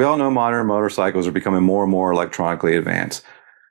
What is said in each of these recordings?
We all know modern motorcycles are becoming more and more electronically advanced.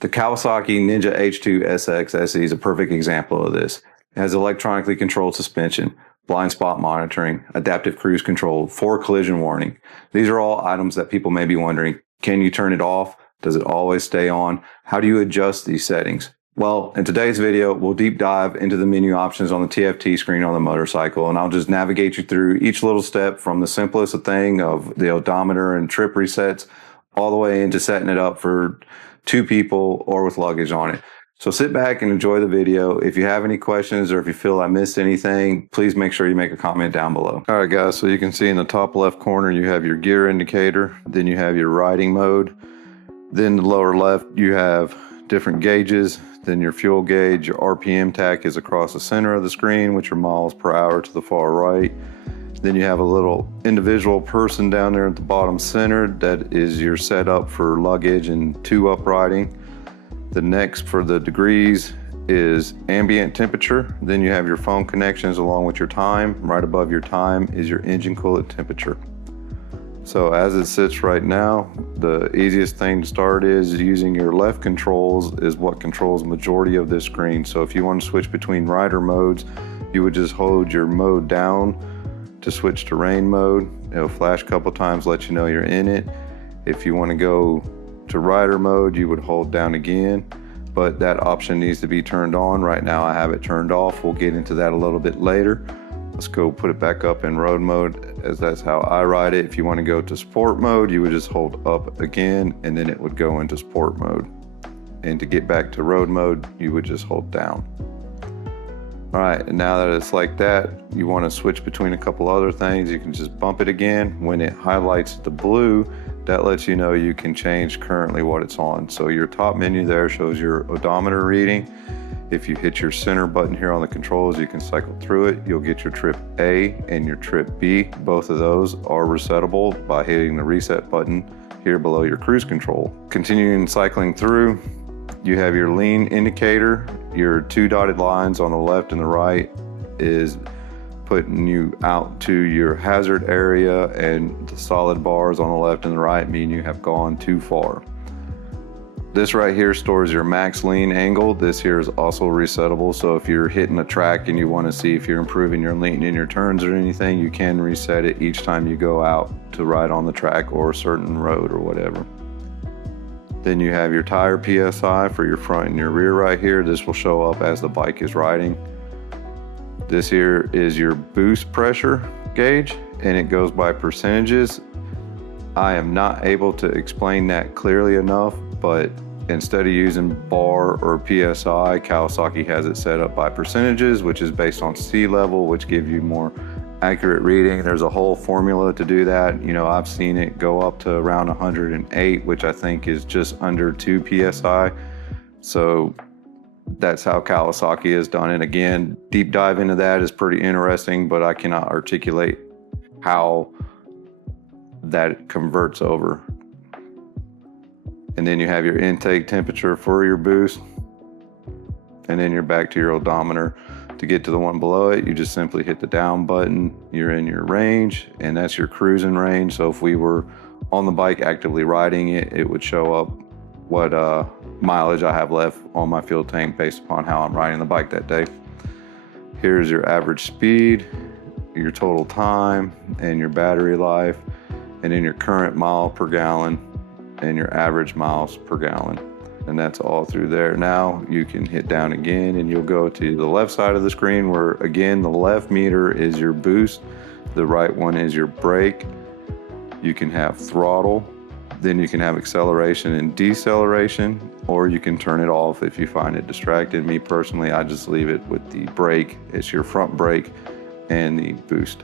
The Kawasaki Ninja H2 SX SE is a perfect example of this. It has electronically controlled suspension, blind spot monitoring, adaptive cruise control, forward collision warning. These are all items that people may be wondering, can you turn it off? Does it always stay on? How do you adjust these settings? Well, in today's video, we'll deep dive into the menu options on the TFT screen on the motorcycle, and I'll just navigate you through each little step from the simplest thing of the odometer and trip resets all the way into setting it up for 2 people or with luggage on it. So sit back and enjoy the video. If you have any questions or if you feel I missed anything, please make sure you make a comment down below. All right, guys, so you can see in the top left corner, you have your gear indicator, then you have your riding mode. Then the lower left, you have different gauges. Then your fuel gauge, your RPM tach is across the center of the screen with your miles per hour to the far right. Then you have a little individual person down there at the bottom center. That is your setup for luggage and 2-up riding. The next for the degrees is ambient temperature. Then you have your phone connections along with your time. Right above your time is your engine coolant temperature. So as it sits right now, the easiest thing to start is using your left controls is what controls the majority of this screen. So if you want to switch between rider modes, you would just hold your mode down to switch to rain mode. It'll flash a couple times, let you know you're in it. If you want to go to rider mode, you would hold down again, but that option needs to be turned on. Right now I have it turned off. We'll get into that a little bit later. Let's go put it back up in road mode, as that's how I ride it. If you want to go to sport mode, you would just hold up again and then it would go into sport mode. And to get back to road mode, you would just hold down. All right, and now that it's like that, you want to switch between a couple other things. You can just bump it again. When it highlights the blue, that lets you know you can change currently what it's on. So your top menu there shows your odometer reading. If you hit your center button here on the controls, you can cycle through it. You'll get your trip A and your trip B. Both of those are resettable by hitting the reset button here below your cruise control. Continuing cycling through, you have your lean indicator. Your 2 dotted lines on the left and the right is putting you out to your hazard area, and the solid bars on the left and the right mean you have gone too far. This right here stores your max lean angle. This here is also resettable, so if you're hitting a track and you want to see if you're improving your lean in your turns or anything, you can reset it each time you go out to ride on the track or a certain road or whatever. Then you have your tire PSI for your front and your rear right here. This will show up as the bike is riding. This here is your boost pressure gauge, and it goes by percentages. I am not able to explain that clearly enough, but instead of using bar or PSI, Kawasaki has it set up by percentages, which is based on sea level, which give you more accurate reading. There's a whole formula to do that. You know, I've seen it go up to around 108, which I think is just under 2 PSI. So that's how Kawasaki has done it. Again, deep dive into that is pretty interesting, but I cannot articulate how that converts over. And then you have your intake temperature for your boost, and then you're back to your odometer. To get to the one below it, you just simply hit the down button. You're in your range, and that's your cruising range. So if we were on the bike actively riding it, it would show up what mileage I have left on my fuel tank based upon how I'm riding the bike that day. Here's your average speed, your total time, and your battery life, and then your current mile per gallon and your average miles per gallon. And that's all through there. Now you can hit down again and you'll go to the left side of the screen where, again, the left meter is your boost, the right one is your brake. You can have throttle, then you can have acceleration and deceleration, or you can turn it off if you find it distracting. Me personally, I just leave it with the brake. It's your front brake and the boost.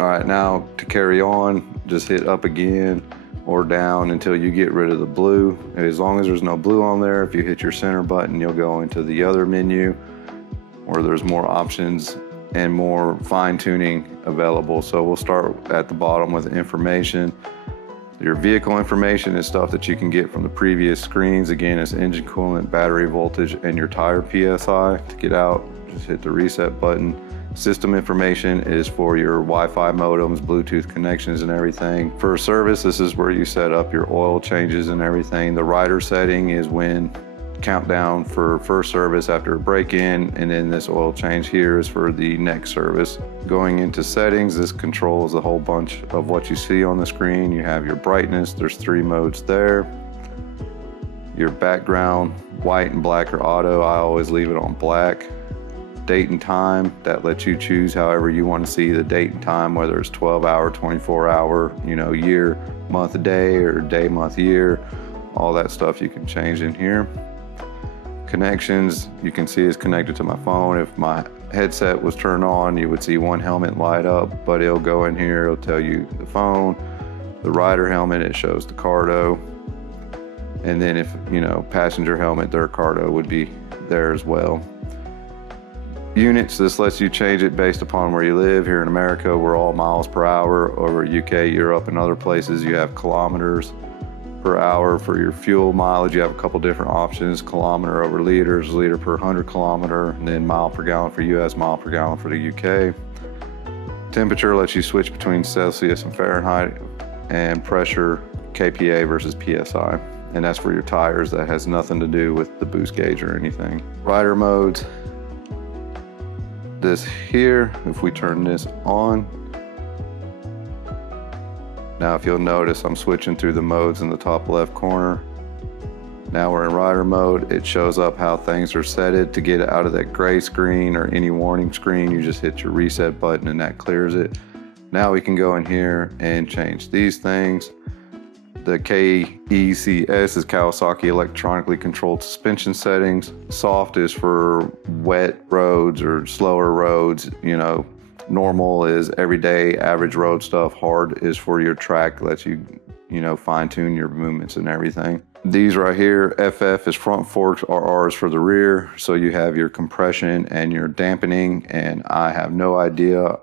All right, now to carry on, just hit up again or down until you get rid of the blue. As long as there's no blue on there, if you hit your center button, you'll go into the other menu where there's more options and more fine-tuning available. So we'll start at the bottom with information. Your vehicle information is stuff that you can get from the previous screens. Again, it's engine coolant, battery voltage, and your tire PSI. To get out, just hit the reset button. System information is for your Wi-Fi modems, Bluetooth connections and everything. For service, this is where you set up your oil changes and everything. The rider setting is when countdown for first service after a break-in, and then this oil change here is for the next service. Going into settings, this controls a whole bunch of what you see on the screen. You have your brightness, there's 3 modes there. Your background, white and black or auto, I always leave it on black. Date and time, that lets you choose however you want to see the date and time, whether it's 12-hour, 24-hour, year, month, day, or day, month, year. All that stuff you can change in here. Connections, you can see it's connected to my phone. If my headset was turned on, you would see one helmet light up, but it'll go in here, it'll tell you the phone. The rider helmet, it shows the cardo. And then if, passenger helmet, their cardo would be there as well. Units, this lets you change it based upon where you live. Here in America, we're all miles per hour. Over UK, Europe, and other places, you have kilometers per hour. For your fuel mileage, you have a couple different options: kilometer over liters, liter per 100 kilometer, and then mile per gallon for US, mile per gallon for the UK. Temperature lets you switch between Celsius and Fahrenheit, and pressure, kPa versus PSI. And that's for your tires. That has nothing to do with the boost gauge or anything. Rider modes, this here, if we turn this on, now if you'll notice, I'm switching through the modes in the top left corner. Now we're in rider mode. It shows up how things are setted. To get it out of that gray screen or any warning screen, you just hit your reset button and that clears it. Now we can go in here and change these things. The KECS is Kawasaki electronically controlled suspension settings. Soft is for wet roads or slower roads. Normal is everyday average road stuff. Hard is for your track, lets you, fine tune your movements and everything. These right here, FF is front forks, RR is for the rear. So you have your compression and your dampening, and I have no idea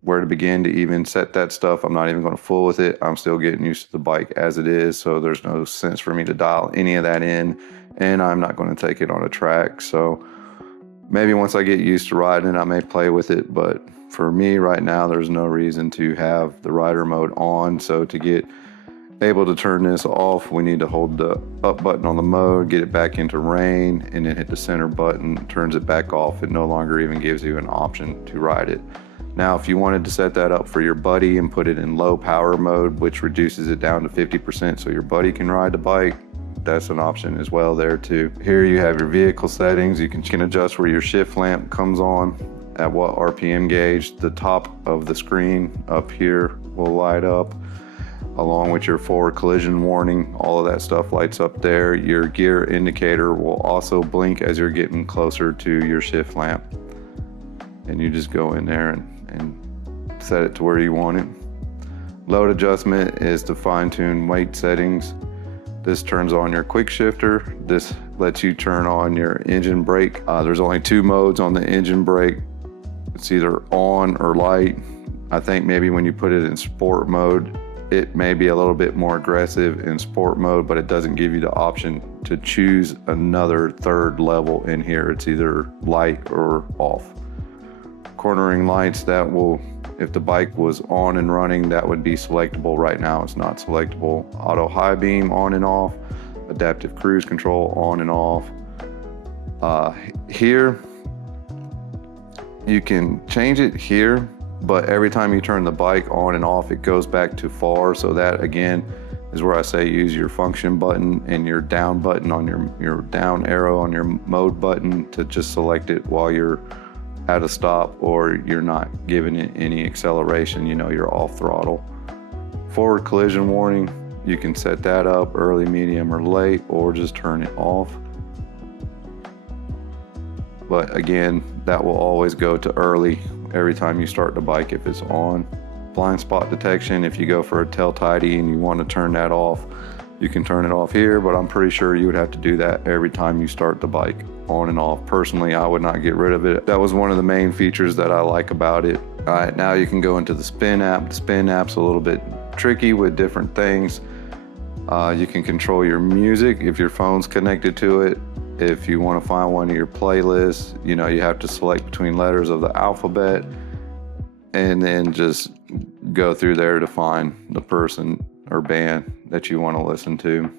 where to begin to even set that stuff. I'm not even going to fool with it. I'm still getting used to the bike as it is, so there's no sense for me to dial any of that in, and I'm not going to take it on a track. So maybe once I get used to riding it, I may play with it, but for me right now, there's no reason to have the rider mode on. So to get able to turn this off, we need to hold the up button on the mode, get it back into rain, and then hit the center button, turns it back off. It no longer even gives you an option to ride it. Now, if you wanted to set that up for your buddy and put it in low power mode, which reduces it down to 50% so your buddy can ride the bike, that's an option as well there too. Here you have your vehicle settings. You can adjust where your shift lamp comes on, at what RPM gauge. The top of the screen up here will light up, along with your forward collision warning. All of that stuff lights up there. Your gear indicator will also blink as you're getting closer to your shift lamp. And you just go in there and set it to where you want it. Load adjustment is to fine-tune weight settings. This turns on your quick shifter. This lets you turn on your engine brake. There's only 2 modes on the engine brake. It's either on or light. I think maybe when you put it in sport mode, it may be a little bit more aggressive in sport mode, but it doesn't give you the option to choose another third level in here. It's either light or off. Cornering lights, that will, if the bike was on and running, that would be selectable. Right now it's not selectable. Auto high beam on and off. Adaptive cruise control on and off. Here you can change it here, but every time you turn the bike on and off, it goes back to far. So that again is where I say use your function button and your down button on your down arrow on your mode button to just select it while you're at a stop or you're not giving it any acceleration, you're off throttle. Forward collision warning, you can set that up early, medium, or late, or just turn it off. But again, that will always go to early every time you start the bike if it's on. Blind spot detection, if you go for a tail tidy and you want to turn that off, you can turn it off here, but I'm pretty sure you would have to do that every time you start the bike on and off. Personally, I would not get rid of it. That was one of the main features that I like about it. All right, now you can go into the spin app. The spin app's a little bit tricky with different things. You can control your music if your phone's connected to it. If you want to find one of your playlists, you know, you have to select between letters of the alphabet and then just go through there to find the person or band that you want to listen to.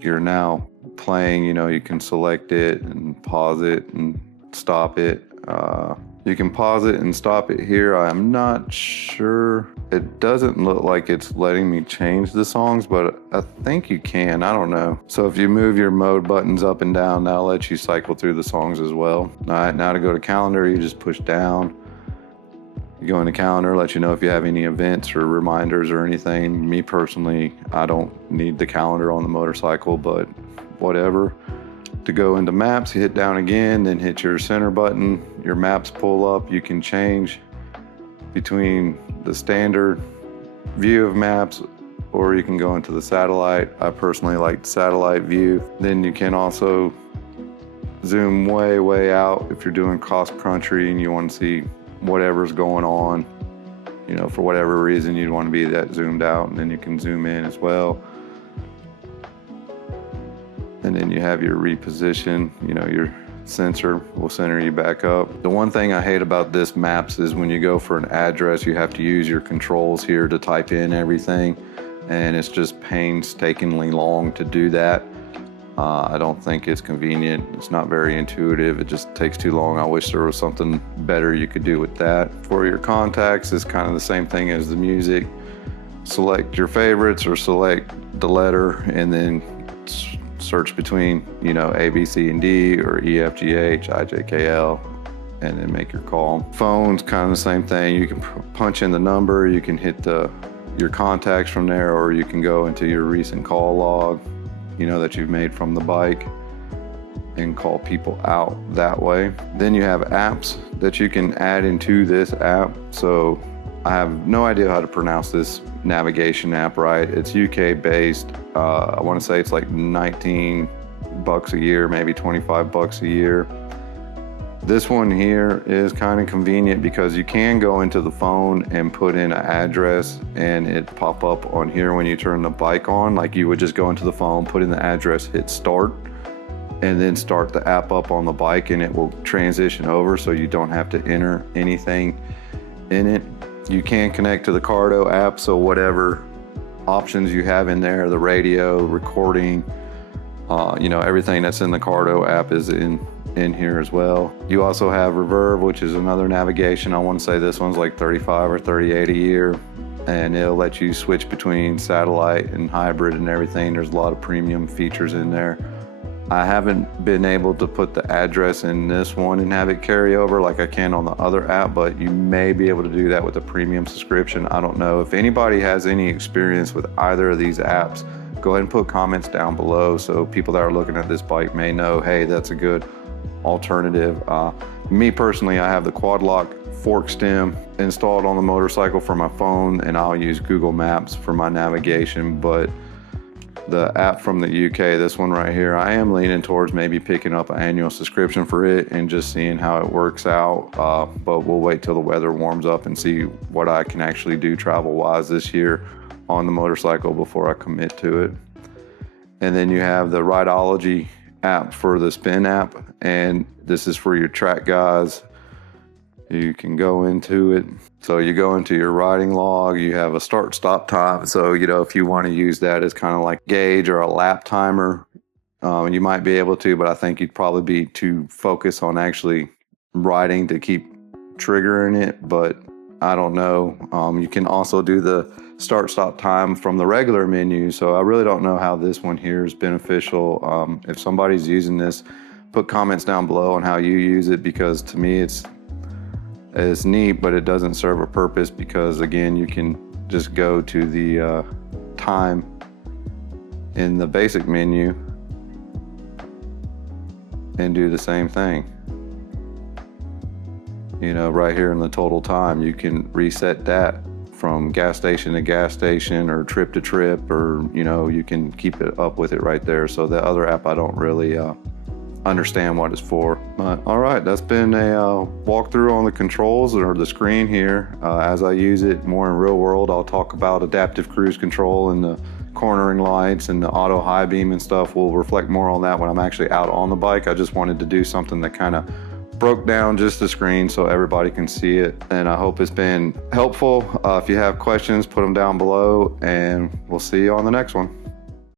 You're now playing, you know, you can select it and pause it and stop it. You can pause it and stop it here. I'm not sure. It doesn't look like it's letting me change the songs, but I think you can. I don't know. So if you move your mode buttons up and down, that'll let you cycle through the songs as well. All right, now to go to calendar, you just push down. You go into calendar, let you know if you have any events or reminders or anything. Me personally, I don't need the calendar on the motorcycle, but whatever. To go into maps, you hit down again, then hit your center button. Your maps pull up. You can change between the standard view of maps, or you can go into the satellite. I personally like the satellite view. Then you can also zoom way, way out if you're doing cross country and you want to see whatever's going on. You know, for whatever reason, you'd want to be that zoomed out, and then you can zoom in as well. And then you have your reposition, you know, your sensor will center you back up. The one thing I hate about this maps is when you go for an address, you have to use your controls here to type in everything. And it's just painstakingly long to do that. I don't think it's convenient. It's not very intuitive. It just takes too long. I wish there was something better you could do with that. For your contacts, it's kind of the same thing as the music. Select your favorites or select the letter and then search between, you know, A, B, C, and D, or E, F, G, H, I, J, K, L, and then make your call. Phone's kind of the same thing. You can punch in the number, you can hit your contacts from there, or you can go into your recent call log, you know, that you've made from the bike and call people out that way. Then you have apps that you can add into this app. So I have no idea how to pronounce this navigation app right. It's UK based. I want to say it's like 19 bucks a year, maybe 25 bucks a year. This one here is kind of convenient because you can go into the phone and put in an address and it pop up on here when you turn the bike on. Like you would just go into the phone, put in the address, hit start, and then start the app up on the bike, and it will transition over so you don't have to enter anything in it. You can connect to the Cardo app, so whatever options you have in there, the radio, recording, you know, everything that's in the Cardo app is in here as well. You also have Reverb, which is another navigation. I want to say this one's like 35 or 38 a year, and it'll let you switch between satellite and hybrid and everything. There's a lot of premium features in there. I haven't been able to put the address in this one and have it carry over like I can on the other app, but you may be able to do that with a premium subscription. I don't know. If anybody has any experience with either of these apps, go ahead and put comments down below so people that are looking at this bike may know, hey, that's a good alternative. Me personally, I have the quad lock fork stem installed on the motorcycle for my phone, and I'll use Google Maps for my navigation. But the app from the UK, this one right here, I am leaning towards maybe picking up an annual subscription for it and just seeing how it works out. But we'll wait till the weather warms up and see what I can actually do travel wise this year on the motorcycle before I commit to it. And then you have the Rideology app for the spin app, and this is for your track guys. You can go into it. So you go into your riding log, you have a start stop time. So, you know, if you want to use that as kind of like gauge or a lap timer, you might be able to, but I think you'd probably be too focused on actually riding to keep triggering it, but I don't know. You can also do the start stop time from the regular menu. So I really don't know how this one here is beneficial. If somebody's using this, put comments down below on how you use it, because to me it's neat, but it doesn't serve a purpose because, again, you can just go to the time in the basic menu and do the same thing. You know, right here in the total time, you can reset that from gas station to gas station or trip to trip, or, you know, you can keep it up with it right there. So the other app, I don't really understand what it's for. But all right, that's been a walkthrough on the controls or the screen here. As I use it more in real world, I'll talk about adaptive cruise control and the cornering lights and the auto high beam and stuff. We'll reflect more on that when I'm actually out on the bike. I just wanted to do something that kind of broke down just the screen so everybody can see it. And I hope it's been helpful. If you have questions, put them down below, and we'll see you on the next one.